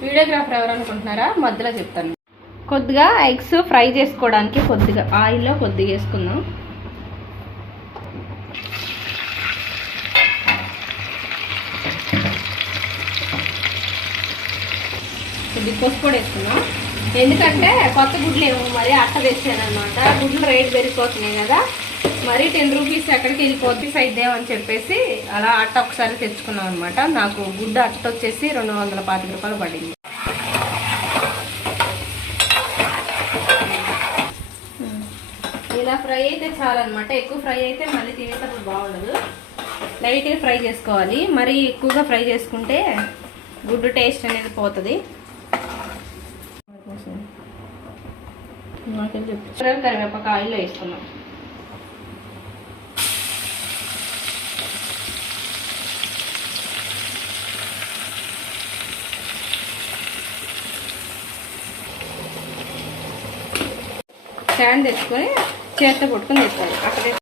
Videographer ఎవరు అనుకుంటున్నారా? మధ్యలో చెప్తాను. కొద్దిగా ఎగ్స్ ఫ్రై చేసుకోవడానికి కొద్దిగా ఆయిల్లో కొద్దిగా వేసుకుందాం. కొద్దిగా పసుపు కూడా వేసుకున్నాం. ఎందుకంటే కొత్త గుడ్లు ఏమో మరి అట్ట తెచ్చాను అనమాట. గుడ్లు రేట్ పెరిగిపోతున్నాయి కదా, మరి 10 రూపీస్ ఎక్కడికి వెళ్ళిపోతే అయిద్దేమని చెప్పేసి అలా అట్ట ఒకసారి తెచ్చుకున్నాం అనమాట. నాకు గుడ్డు అట్ట వచ్చేసి 225 రూపాయలు పడింది. ఇలా ఫ్రై అయితే చాలన్నమాట. ఎక్కువ ఫ్రై అయితే మళ్ళీ తినేటప్పుడు బాగుండదు. లైట్గా ఫ్రై చేసుకోవాలి. మరి ఎక్కువగా ఫ్రై చేసుకుంటే గుడ్డు టేస్ట్ అనేది పోతుంది. కరివేపాకు ఆయిల్లో వేసుకున్నాం. స్టాండ్ తెచ్చుకొని చేతితో పట్టుకొని తెచ్చుకోవాలి. అక్కడే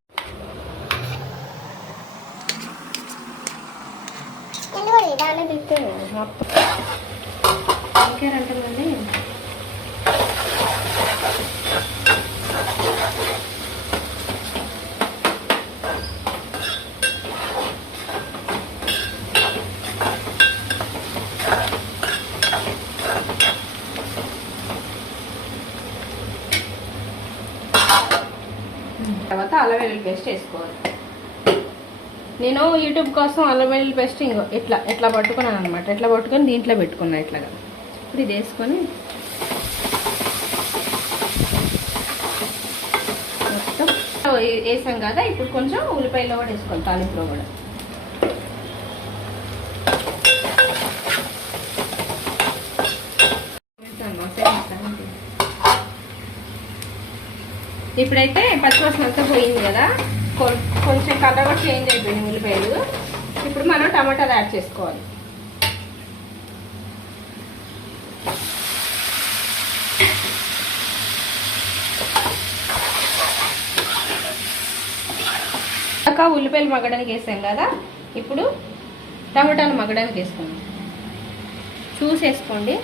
ఇంకేంటండి తర్వాత అల్లం వెల్లుల్లి పేస్ట్ వేసుకోవాలి. నేను యూట్యూబ్ కోసం అల్లం వెల్లుల్లి పేస్ట్ ఇంకో ఎట్లా పట్టుకున్నాను అనమాట. ఎట్లా పట్టుకొని దీంట్లో పెట్టుకున్నాను ఇట్లాగా. ఇప్పుడు ఇది వేసుకొని మొత్తం వేసాం కదా. ఇప్పుడు కొంచెం ఉల్లిపాయలో కూడా వేసుకోవాలి, తాలింపులో కూడా. ఇప్పుడైతే పచ్చివాసన అంతా పోయింది కదా, కొంచెం కలర్ కూడా చేంజ్ అయిపోయింది ఉల్లిపాయలు. ఇప్పుడు మనం టమాటాలు యాడ్ చేసుకోవాలి. ఉల్లిపాయలు మగ్గడానికి వేసాం కదా, ఇప్పుడు టమాటాలు మగ్గడానికి వేసుకున్నాం. చూసేసుకోండి.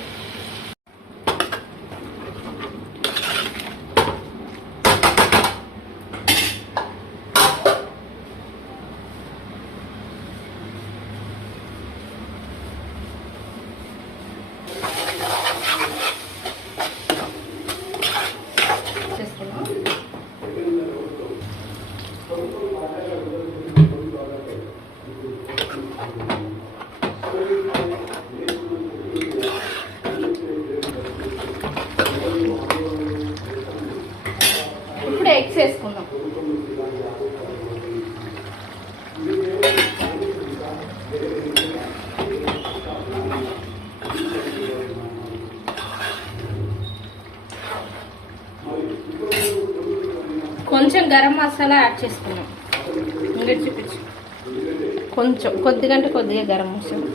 ఇప్పుడు ఎగ్స్ వేసుకుందాం. కొంచెం గరం మసాలా యాడ్ చేసుకున్నాం. ఇంకా చూపించు, కొంచెం కొద్దిగా గరం మసాలా.